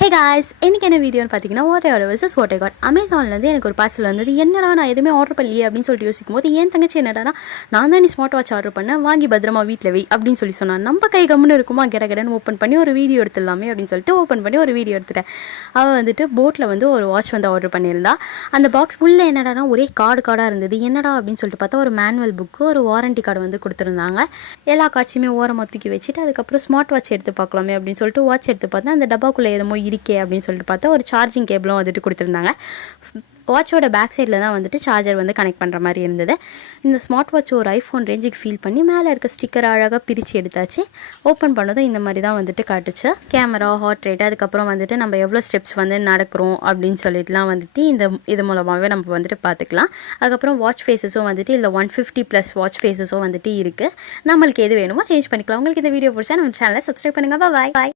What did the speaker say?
Hey guys, இன்னைக்கு என்ன வீடியோன்னு பார்த்தீங்கன்னா what I ordered versus what I got. அமேசான்லேருந்து எனக்கு ஒரு பார்சல் வந்தது. என்னடா நான் எதுவுமே ஆர்டர் பண்ணலையே அப்படின்னு சொல்லிட்டு யோசிக்கும் போது என் தங்கச்சி என்னடானா நான் தான் நீ ஸ்மார்ட் வாட்ச் ஆர்டர் பண்ணேன், வாங்கி பத்திரமா வீட்டில் வை அப்படின்னு சொல்லி சொன்னான். நம்ம கை கம்முன்னு இருக்குமா, கடன்னு ஓப்பன் பண்ணி ஒரு வீடியோ எடுத்துடலாமே அப்படின்னு சொல்லிட்டு ஓப்பன் பண்ணி ஒரு வீடியோ எடுத்துட்டேன். அவள் வந்துட்டு போட்டில் வந்து ஒரு வாட்ச் வந்து ஆர்டர் பண்ணியிருந்தா. அந்த பாக்ஸ்க்குள்ளே என்னடானா ஒரே கார்டாக இருந்தது. என்னடா அப்படின்னு சொல்லிட்டு பார்த்தா ஒரு மேனுவல் புக்கு, ஒரு வாரண்டி கார்டு வந்து கொடுத்துருந்தாங்க. எல்லா காட்சியுமே ஓரமாக தூக்கி வச்சுட்டு அதுக்கப்புறம் ஸ்மார்ட் வாட்ச் எடுத்து பார்க்கலாமே அப்படின்னு சொல்லிட்டு வாட்ச் எடுத்து பார்த்தா அந்த டப்பாக்குள்ளே எதுமோ இருக்கே அப்படின்னு சொல்லிட்டு பார்த்தா ஒரு சார்ஜிங் கேபிளும் வந்துட்டு கொடுத்துருந்தாங்க. வாட்சோட பேக் சைடில் தான் வந்துட்டு சார்ஜர் வந்து கனெக்ட் பண்ணுற மாதிரி இருந்தது. இந்த ஸ்மார்ட் வாட்ச் ஒரு ஐஃபோன் ரேஞ்சுக்கு ஃபீல் பண்ணி மேலே இருக்க ஸ்டிக்கர் அழகாக பிரித்து எடுத்தாச்சு. ஓப்பன் பண்ணதும் இந்த மாதிரி தான் வந்துட்டு காட்டுச்சு. கேமரா, ஹார்ட் ரேட், அதுக்கப்புறம் வந்துட்டு நம்ம எவ்வளோ ஸ்டெப்ஸ் வந்து நடக்கிறோம் அப்படின்னு சொல்லிட்டுலாம் வந்துட்டு இது மூலமாகவே நம்ம வந்துட்டு பார்த்துக்கலாம். அதுக்கப்புறம் வாட்ச் ஃபேஸஸும் வந்துட்டு இல்லை 150+ வாட்ச் ஃபேஸஸும் வந்துட்டு இருக்குது. நம்மளுக்கு எது வேணுமோ சேஞ்ச் பண்ணிக்கலாம். உங்களுக்கு இந்த வீடியோ பிடிச்சா நம்ம சேனலை சப்ஸ்கிரைப் பண்ணுங்கள். பாய்.